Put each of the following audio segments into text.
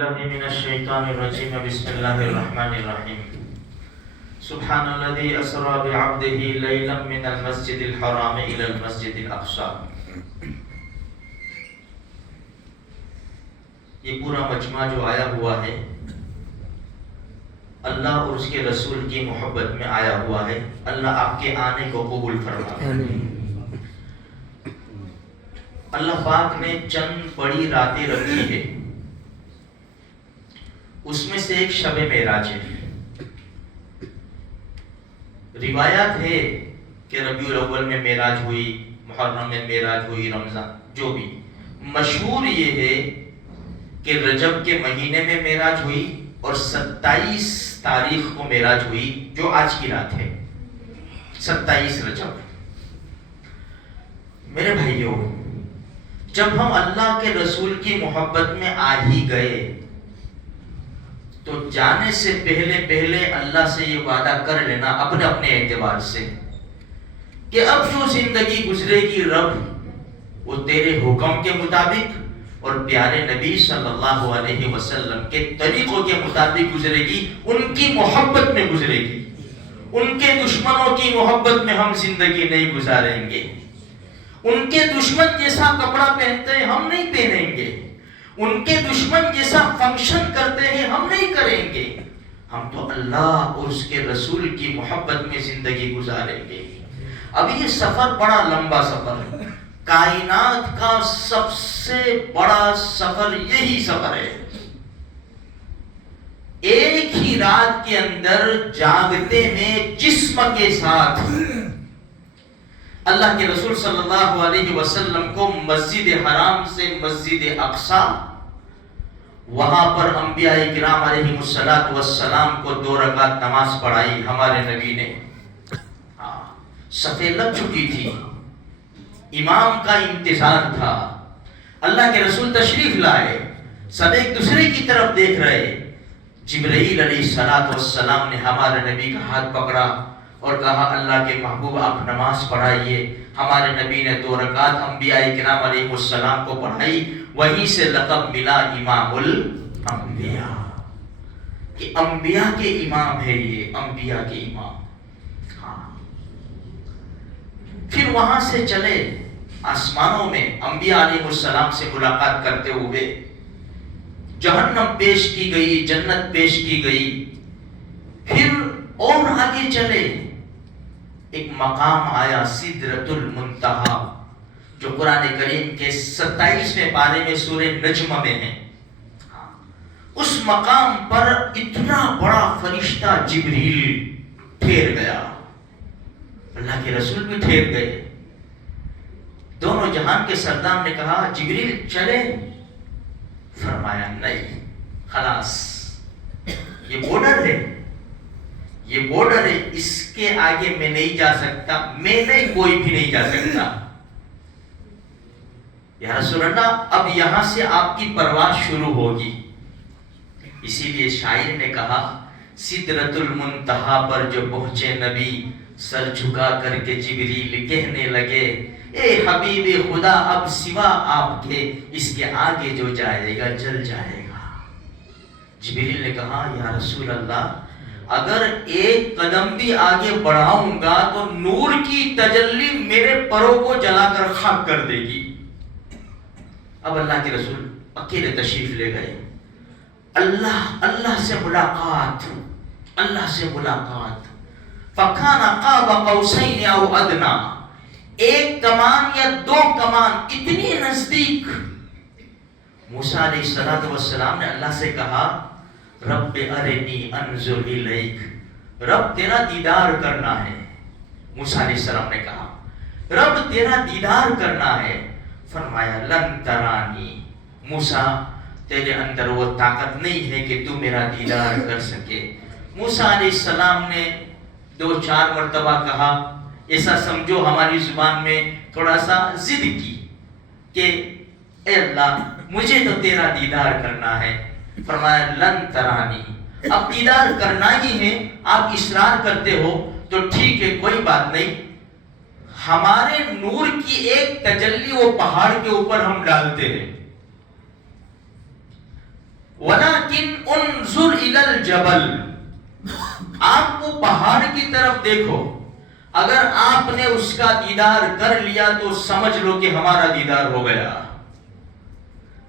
الله من الشيطان الرجيم بسم الله الرحمن الرحيم سبحان الذي أسرى بعبده ليلا من المسجد الحرام إلى المسجد الأقصى. یہ پورا مجمع جو آیا ہوا ہے اللہ اور اس کے رسول کی محبت میں آیا ہوا ہے. اللہ آپ کے آنے کو قبول فرمائے. اللہ پاک نے چند بڑی راتیں رکھی ہے، اس میں سے ایک شب معراج ہے. روایات ہے کہ ربیع الاول میں معراج ہوئی، محرم میں معراج ہوئی، رمضان جو بھی. مشہور یہ ہے کہ رجب کے مہینے میں معراج ہوئی اور 27 تاریخ کو معراج ہوئی جو آج کی رات ہے، 27 رجب. میرے بھائیوں، جب ہم اللہ کے رسول کی محبت میں آ ہی گئے تو جانے سے پہلے اللہ سے یہ وعدہ کر لینا اپنے اعتبار سے کہ اب جو زندگی گزرے گی رب وہ تیرے حکم کے مطابق اور پیارے نبی صلی اللہ علیہ وسلم کے طریقوں کے مطابق گزرے گی، ان کی محبت میں گزرے گی. ان کے دشمنوں کی محبت میں ہم زندگی نہیں گزاریں گے. ان کے دشمن جیسا کپڑا پہنتے ہیں ہم نہیں پہنیں گے. ان کے دشمن جیسا فنکشن کرتے ہیں ہم نہیں کریں گے. ہم تو اللہ اور اس کے رسول کی محبت میں زندگی گزاریں گے. اب یہ سفر بڑا لمبا سفر ہے. کائنات کا سب سے بڑا سفر یہی سفر ہے. ایک ہی رات کے اندر جاگتے میں جسم کے ساتھ اللہ کے رسول صلی اللہ علیہ وسلم کو مسجد حرام سے مسجد اقصی، وہاں پر انبیاء کرام علیہ السلام کو 2 رکعت نماز پڑھائی ہمارے نبی نے. صفیں لگ چکی تھی، امام کا انتظار تھا. اللہ کے رسول تشریف لائے، سب ایک دوسرے کی طرف دیکھ رہے. جبرائیل علیہ السلام نے ہمارے نبی کا ہاتھ پکڑا اور کہا اللہ کے محبوب آپ نماز پڑھائیے. ہمارے نبی نے 2 رکعت انبیاء کرام علیہ السلام کو پڑھائی. وہیں سے لقب ملا امام الانبیاء کہ انبیاء کے امام ہے یہ، انبیاء کے امام. پھر وہاں سے چلے آسمانوں میں انبیاء علیہ السلام سے ملاقات کرتے ہوئے. جہنم پیش کی گئی، جنت پیش کی گئی. پھر اور آگے چلے، ایک مقام آیا سدرۃ المنتہا جو قرآن کریم کے 27ویں پارے میں سورہ نجم میں ہے. اس مقام پر اتنا بڑا فرشتہ جبریل ٹھہر گیا، اللہ کے رسول بھی ٹھہر گئے. دونوں جہان کے سردار نے کہا جبریل چلے؟ فرمایا نہیں، خلاص یہ بارڈر ہے، یہ بارڈر ہے، اس کے آگے میں نہیں جا سکتا، میں نہیں، کوئی بھی نہیں جا سکتا. یا رسول اللہ اب یہاں سے آپ کی پرواز شروع ہوگی. اسی لیے شاعر نے کہا سدرۃ المنتہا پر جو پہنچے نبی، سر جھکا کر کے جبریل کہنے لگے اے حبیب خدا اب سوا آپ کے اس کے آگے جو جائے گا جل جائے گا. جبریل نے کہا یا رسول اللہ اگر ایک قدم بھی آگے بڑھاؤں گا تو نور کی تجلی میرے پروں کو جلا کر خاک کر دے گی. اب اللہ کے رسول اکیلے تشریف لے گئے. اللہ سے ملاقات، اللہ سے ملاقات. فَكَانَ قَابَ قَوْسَيْنِ أَوْ أَدْنَىٰ، ایک کمان یا 2 کمان، اتنی نزدیک. موسیٰ علیہ السلام نے اللہ سے کہا رب ارنی انظر الیک، رب تیرا دیدار کرنا ہے. موسیٰ علیہ السلام نے کہا رب تیرا دیدار کرنا ہے. فرمایا لن ترانی، موسیٰ تیرے اندر وہ طاقت نہیں ہے کہ تو میرا دیدار کر سکے. موسیٰ علیہ السلام نے 2-4 مرتبہ کہا، ایسا سمجھو ہماری زبان میں تھوڑا سا ضد کی کہ اے اللہ مجھے تو تیرا دیدار کرنا ہے. فرمایا لن ترانی، اب دیدار کرنا ہی ہے، آپ اصرار کرتے ہو تو ٹھیک ہے کوئی بات نہیں. ہمارے نور کی ایک تجلی وہ پہاڑ کے اوپر ہم ڈالتے ہیں. وَلَا انظر الی الجبل، آپ کو پہاڑ کی طرف دیکھو، اگر آپ نے اس کا دیدار کر لیا تو سمجھ لو کہ ہمارا دیدار ہو گیا.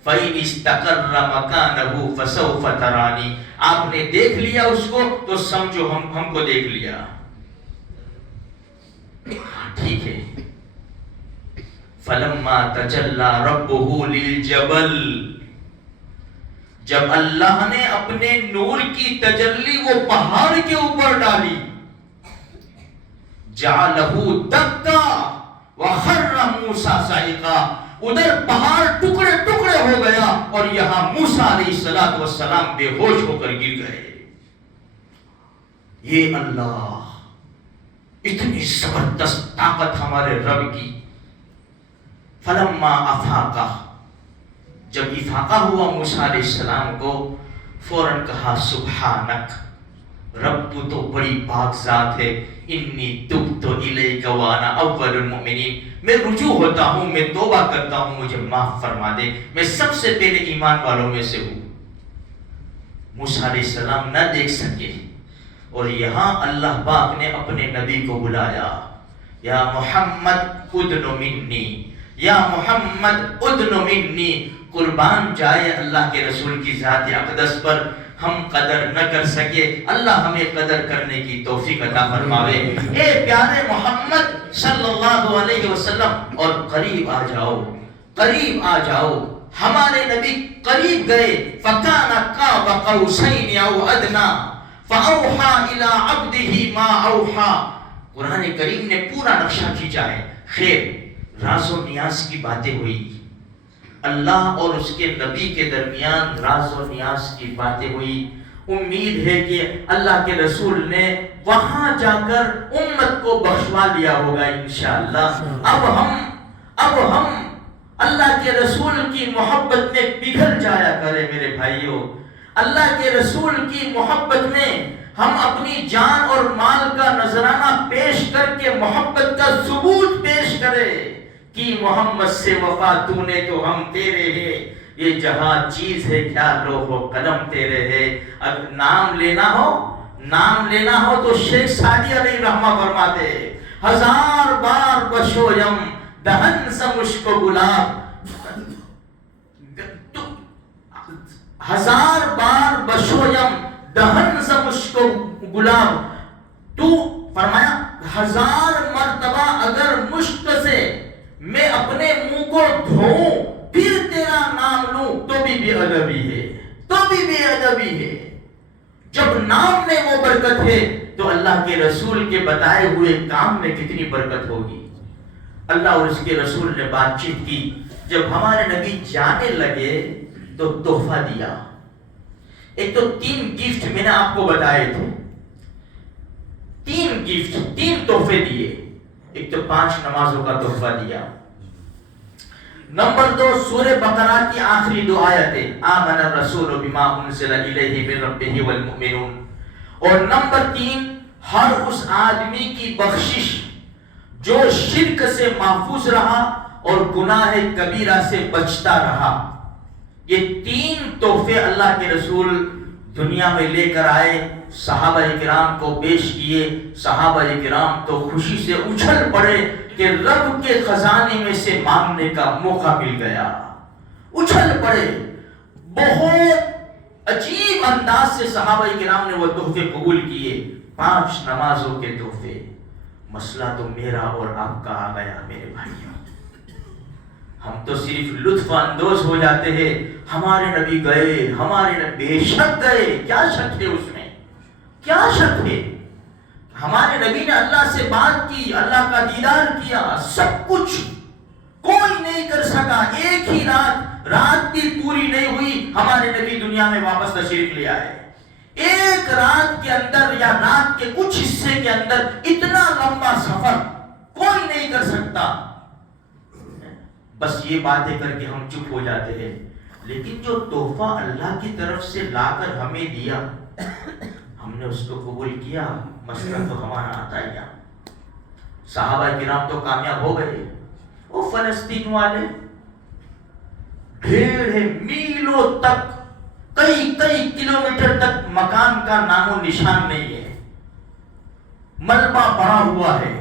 فَإِنِ اسْتَقَرَّ مَكَانَهُ فَسَوْفَ تَرَانِي، آپ نے دیکھ لیا اس کو تو سمجھو ہم کو دیکھ لیا. ٹھیک ہے. فَلَمَّا تَجَلَّى رَبُّهُ لِلْجَبَلِ، جب اللہ نے اپنے نور کی تجلی وہ پہاڑ کے اوپر ڈالی، جَعَلَهُ دَكًّا وَخَرَّ مُوسَىٰ صَعِقًا، ادھر پہاڑ ٹکڑے ٹکڑے ہو گیا اور یہاں موسیٰ علیہ السلام بے ہوش ہو کر گر گئے. یہ اللہ، اتنی زبردست طاقت ہمارے رب کی. فلما افاقہ، جب افاقہ ہوا موسیٰ علیہ السلام کو، فوراً کہا سبحانک، رب تو بڑی پاک ذات ہے، انی تبت الیک وانا اول المؤمنین، میں رجوع ہوتا ہوں، میں توبہ کرتا ہوں، مجھے معاف فرما دے، میں سب سے پہلے ایمان والوں میں سے ہوں. موسیٰ علیہ السلام نہ دیکھ سکے اور یہاں اللہ پاک نے اپنے نبی کو بلایا، یا محمد ادن منی، یا محمد ادن منی. قربان جائے اللہ کے رسول کی ذات اقدس پر، ہم قدر نہ کر سکے، اللہ ہمیں قدر کرنے کی توفیق عطا فرماوے. اے پیارے محمد صلی اللہ علیہ وسلم، اور قریب آ جاؤ، قریب آ جاؤ. ہمارے نبی قریب گئے. فَكَانَ قَابَ قَوْسَيْنِ أَوْ أَدْنَىٰ فَأَوْحَىٰ إِلَىٰ عَبْدِهِ مَا أَوْحَىٰ. قرآن کریم نے پورا نقشہ کھینچا ہے. خیر، راز و نیاز کی باتیں ہوئی، اللہ اور اس کے نبی کے درمیان راز و نیاز کی باتیں ہوئی. امید ہے کہ اللہ کے رسول نے وہاں جا کر امت کو بخشوا لیا ہوگا انشاءاللہ. اب ہم اللہ کے رسول کی محبت میں پگھل جایا کرے میرے بھائیوں. اللہ کے رسول کی محبت میں ہم اپنی جان اور مال کا نذرانہ پیش کر کے محبت کا ثبوت پیش کرے کہ محمد سے وفا تو نے تو ہم تیرے ہیں، یہ جہاں چیز ہے کیا لوح و قلم تیرے ہے. اگر نام لینا ہو تو شیخ سعدی علیہ رحمہ فرماتے، ہزار بار بشویم دہن سے مشک و گلاب، ہزار بار بشویم دہن سے مشک و گلاب. تو فرمایا ہزار مرتبہ اگر مشک سے میں اپنے منہ کو دھوؤں پھر تیرا نام لوں تو بھی بے ادبی ہے، تو بھی بے ادبی ہے. جب نام میں وہ برکت ہے تو اللہ کے رسول کے بتائے ہوئے کام میں کتنی برکت ہوگی. اللہ اور اس کے رسول نے بات چیت کی. جب ہمارے نبی جانے لگے تو تحفہ دیا. ایک تو 3 گفٹ میں نے آپ کو بتائے تھے، 3 گفٹ، 3 تحفے دیے. ایک تو 5 نمازوں کا تحفہ دیا. نمبر 2 سورہ بقرہ کی آخری 2 آیتیں، آمن الرسول بما انزل الیہ من ربہ والمؤمنون. اور نمبر 3 ہر اس آدمی کی بخشش جو شرک سے محفوظ رہا اور گناہ کبیرہ سے بچتا رہا. یہ 3 تحفے اللہ کے رسول دنیا میں لے کر آئے، صحابہ کرام کو پیش کیے. صحابہ کرام تو خوشی سے اچھل پڑے کہ رب کے خزانے میں سے مانگنے کا موقع مل گیا. اچھل پڑے. بہت عجیب انداز سے صحابہ کرام نے وہ تحفے قبول کیے. 5 نمازوں کے تحفے. مسئلہ تو میرا اور آپ کا آ گیا میرے بھائیوں. ہم تو صرف لطف اندوز ہو جاتے ہیں، ہمارے نبی گئے، ہمارے نبی بے شک گئے. کیا شک ہے اس میں؟ کیا شک ہے؟ ہمارے نبی نے اللہ سے بات کی، اللہ کا دیدار کیا، سب کچھ کوئی نہیں کر سکا. ایک ہی رات بھی پوری نہیں ہوئی ہمارے نبی دنیا میں واپس تشریف لے آئے. ایک رات کے اندر یا رات کے کچھ حصے کے اندر اتنا لمبا سفر کوئی نہیں کر سکتا. بس یہ باتیں کر کے ہم چپ ہو جاتے ہیں. لیکن جو تحفہ اللہ کی طرف سے لا کر ہمیں دیا، ہم نے اس کو قبول کیا. مسئلہ تو ہمارا آتا ہی. صحابہ کرام تو کامیاب ہو گئے. وہ فلسطین والے بھیڑ ہے، میلوں تک کئی کلومیٹر تک مکان کا نام و نشان نہیں ہے، ملبہ پڑا ہوا ہے۔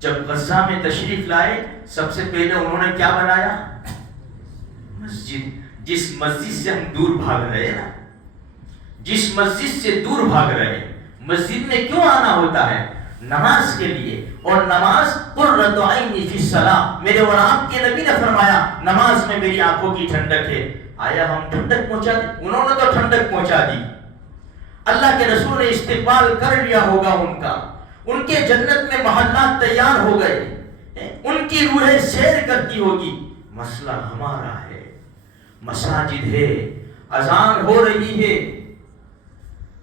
جب غزہ میں تشریف لائے سب سے پہلے انہوں نے کیا بنایا؟ مسجد۔ جس مسجد سے ہم دور بھاگ رہے ہیں، جس مسجد سے دور بھاگ رہے، مسجد میں کیوں آنا ہوتا ہے؟ نماز کے لیے۔ اور نماز قرۃ عینی فی الصلاۃ، میرے اور آپ کے نبی نے فرمایا نماز میں میری آنکھوں کی ٹھنڈک ہے۔ آیا ہم ٹھنڈک پہنچا دی؟ انہوں نے تو ٹھنڈک پہنچا دی۔ اللہ کے رسول نے استقبال کر لیا ہوگا ان کا، ان کے جنت میں محلات تیار ہو گئے، ان کی روحیں سیر کرتی ہوگی۔ مسئلہ ہمارا ہے، مساجد ہے، اذان ہو رہی ہے،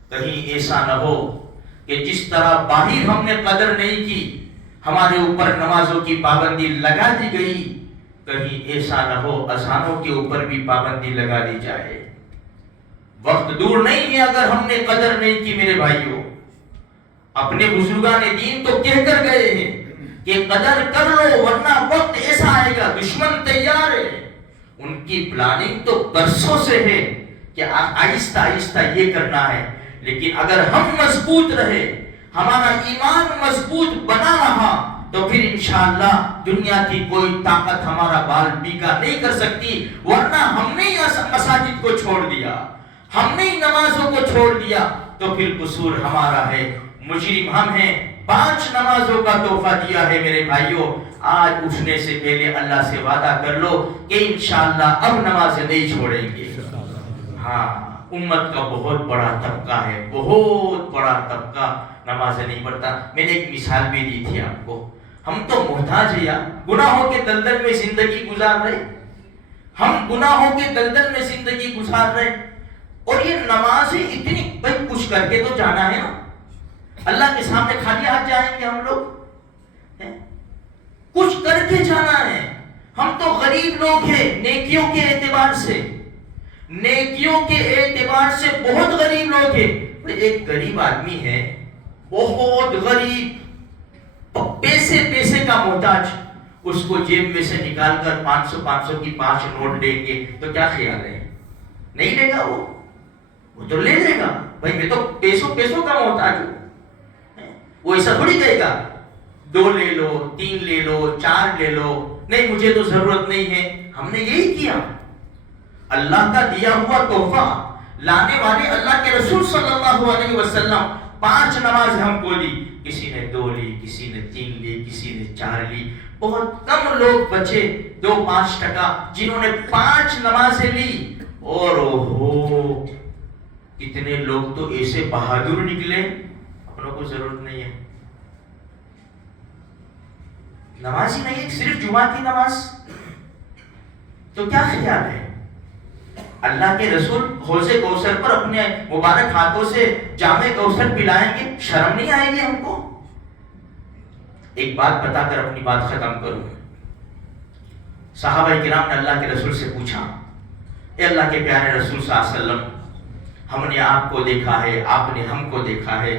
کہیں ایسا نہ ہو کہ جس طرح باہر ہم نے قدر نہیں کی، ہمارے اوپر نمازوں کی پابندی لگا دی گئی، کہیں ایسا نہ ہو اذانوں کے اوپر بھی پابندی لگا دی جائے۔ وقت دور نہیں ہے اگر ہم نے قدر نہیں کی میرے بھائیوں۔ اپنے بزرگان دین تو کہہ کر گئے ہیں کہ قدر کر لو ورنہ وقت ایسا آئے گا دشمن تیار ہے۔ ان کی پلاننگ تو برسوں سے ہے کہ آہستہ آہستہ یہ کرنا ہے، لیکن اگر ہم مضبوط رہے، ہمارا ایمان مضبوط بنا رہا، تو پھر انشاءاللہ دنیا کی کوئی طاقت ہمارا بال بیکا نہیں کر سکتی۔ ورنہ ہم نے مساجد کو چھوڑ دیا، ہم نے نمازوں کو چھوڑ دیا تو پھر قصور ہمارا ہے، مجرم ہم ہیں۔ 5 نمازوں کا تحفہ دیا ہے میرے بھائیوں۔ آج اٹھنے سے پہلے اللہ سے وعدہ کر لو کہ انشاءاللہ اب نمازیں نہیں چھوڑیں گے۔ ہاں، امت کا بہت بڑا طبقہ ہے، بہت بڑا طبقہ نمازیں نہیں پڑھتا۔ میں نے ایک مثال بھی دی تھی آپ کو، ہم تو محتاج ہیں یار، گناہوں کے دلدل میں زندگی گزار رہے، ہم گناہوں کے دلدل میں زندگی گزار رہے، اور یہ نمازیں اتنی، بھائی کچھ کر کے تو جانا ہے نا، اللہ کے سامنے خالی ہاتھ جائیں گے ہم لوگ؟ کچھ کر کے جانا ہے۔ ہم تو غریب لوگ ہیں نیکیوں کے اعتبار سے، نیکیوں کے اعتبار سے بہت غریب لوگ ہیں۔ ایک غریب آدمی ہے، بہت غریب، پیسے کا محتاج، اس کو جیب میں سے نکال کر 500 کی 5 نوٹ دیں گے تو کیا خیال ہے؟ نہیں لے گا وہ تو لے لے گا، بھائی میں تو پیسوں کا محتاج ہوں۔ وہ ایسا تھوڑی کہے گا 2 لے لو، 3 لے لو، 4 لے لو، نہیں مجھے تو ضرورت نہیں ہے۔ ہم نے یہی کیا، اللہ کا دیا ہوا تحفہ لانے والے اللہ کے رسول صلی اللہ علیہ وسلم 5 نماز ہم کو دی، کسی نے 2 لی، کسی نے 3 لی، کسی نے 4 لی، بہت کم لوگ بچے 2-5% جنہوں نے 5 نمازیں لی۔ اور اوہو کتنے لوگ تو ایسے بہادر نکلے، اپنوں کو ضرورت نہیں ہے، نماز ہی نہیں، صرف جمعہ کی نماز، تو کیا خیال ہے؟ اللہ کے رسول حوض کوثر پر اپنے مبارک ہاتھوں سے جام کوثر پلائیں گے، شرم نہیں آئے گی ہم کو؟ ایک بات بتا کر اپنی بات ختم کروں۔ صحابہ کرام نے اللہ کے رسول سے پوچھا، اے اللہ کے پیارے رسول صلی اللہ علیہ وسلم، ہم نے آپ کو دیکھا ہے، آپ نے ہم کو دیکھا ہے،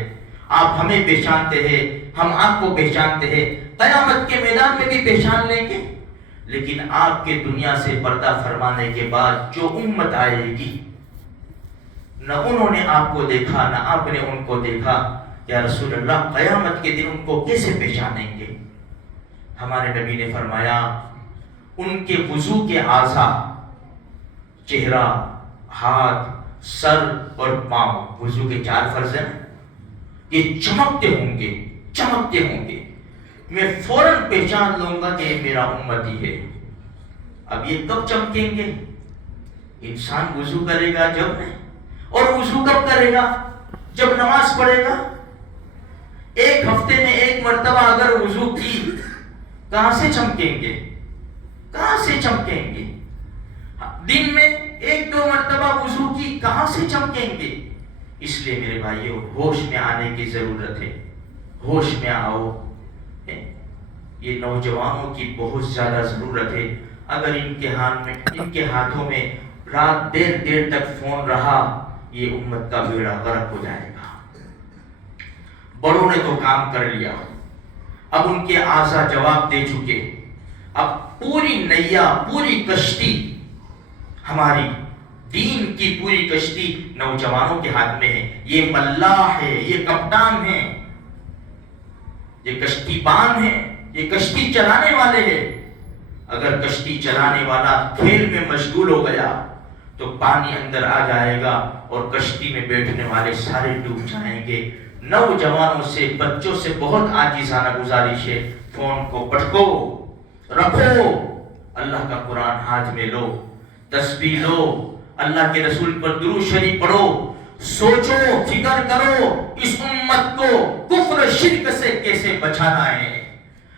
آپ ہمیں پہچانتے ہیں، ہم آپ کو پہچانتے ہیں، قیامت کے میدان میں بھی پہچان لیں گے، لیکن آپ کے دنیا سے پردہ فرمانے کے بعد جو امت آئے گی، نہ انہوں نے آپ کو دیکھا نہ آپ نے ان کو دیکھا، یا رسول اللہ قیامت کے دن ان کو کیسے پہچانیں گے؟ ہمارے نبی نے فرمایا ان کے وضو کے اعضاء، چہرہ، ہاتھ، سر اور پاؤں، وضو کے 4 فرض ہیں، یہ چمکتے ہوں گے، چمکتے ہوں گے، میں فوراً پہچان لوں گا کہ یہ میرا امتی ہے۔ اب یہ کب چمکیں گے؟ انسان وضو کرے گا جب، اور وضو کب کرے گا؟ جب نماز پڑھے گا۔ ایک ہفتے میں 1 مرتبہ اگر وضو کی، کہاں سے چمکیں گے؟ کہاں سے چمکیں گے؟ دن میں 1-2 مرتبہ وضو کی، کہاں سے چمکیں گے؟ اس لیے میرے بھائیوں ہوش میں آنے کی ضرورت ہے، ہوش میں آؤ۔ یہ نوجوانوں کی بہت زیادہ ضرورت ہے۔ اگر ان کے ہاتھوں میں رات دیر تک فون رہا، یہ امت کا بیڑا غرق ہو جائے گا۔ بڑوں نے تو کام کر لیا، اب ان کے اعضاء جواب دے چکے، اب پوری نیا، پوری کشتی ہماری دین کی پوری کشتی نوجوانوں کے ہاتھ میں ہے. یہ ملاح ہے، یہ کپتان ہے، یہ کشتی بان ہے، یہ کشتی چلانے والے ہیں. اگر کشتی چلانے والا کھیل میں مشغول ہو گیا تو پانی اندر آ جائے گا اور کشتی میں بیٹھنے والے سارے ڈوب جائیں گے. نوجوانوں سے، بچوں سے بہت عاجزانہ گزارش ہے، فون کو پٹکو، رکھو، اللہ کا قرآن ہاتھ میں لو، تسبیح لو، اللہ کے رسول پر درود شریف پڑھو، سوچو، فکر کرو اس امت کو کفر شرک سے کیسے بچانا ہے،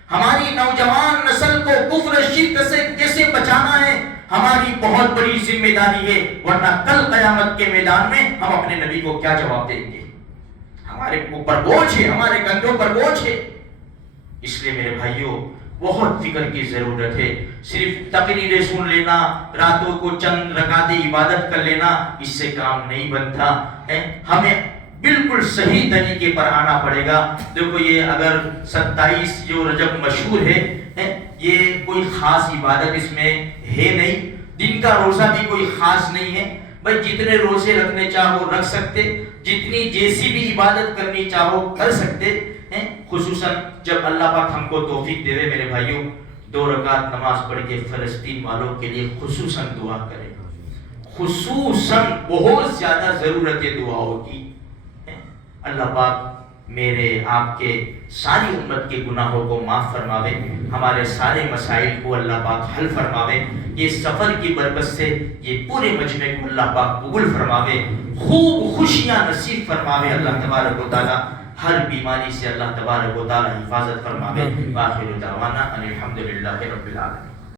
ہماری نوجوان نسل کو کفر شرک سے کیسے بچانا ہے. ہماری بہت بڑی ذمہ داری ہے، ورنہ کل قیامت کے میدان میں ہم اپنے نبی کو کیا جواب دیں گے؟ ہمارے اوپر بوجھ ہے، ہمارے کندھوں پر بوجھ ہے. اس لیے میرے بھائیوں بہت فکر کی ضرورت ہے. صرف تقریریں سن لینا، راتوں کو چند رکعتیں عبادت کر لینا، اس سے کام نہیں بنتا ہے. ہمیں بالکل صحیح طریقے پر آنا پڑے گا. دیکھو یہ اگر 27 جو رجب مشہور ہے، یہ کوئی خاص عبادت اس میں ہے نہیں. دن کا روزہ بھی کوئی خاص نہیں ہے. بھائی جتنے روزے رکھنے چاہو رکھ سکتے، جتنی جیسی بھی عبادت کرنی چاہو کر سکتے ہیں. خصوصاً جب اللہ پاک ہم کو توفیق دے دے میرے بھائیوں، 2 رکعت نماز پڑھ کے فلسطین والوں کے لیے خصوصاً دعا کرے. خصوصاً بہت زیادہ ضرورت ہے دعاؤں کی. اللہ پاک میرے آپ کے ساری امت کے گناہوں کو معاف فرماوے، ہمارے سارے مسائل کو اللہ پاک حل فرماوے. یہ سفر کی برکت سے یہ پورے مجمع کو اللہ پاک قبول فرماوے، خوب خوشیاں نصیب فرماوے. اللہ تبارک و تعالی ہر بیماری سے اللہ تبارک و تعالی حفاظت فرماوے. آخر دعوانا ان الحمدللہ رب العالمین.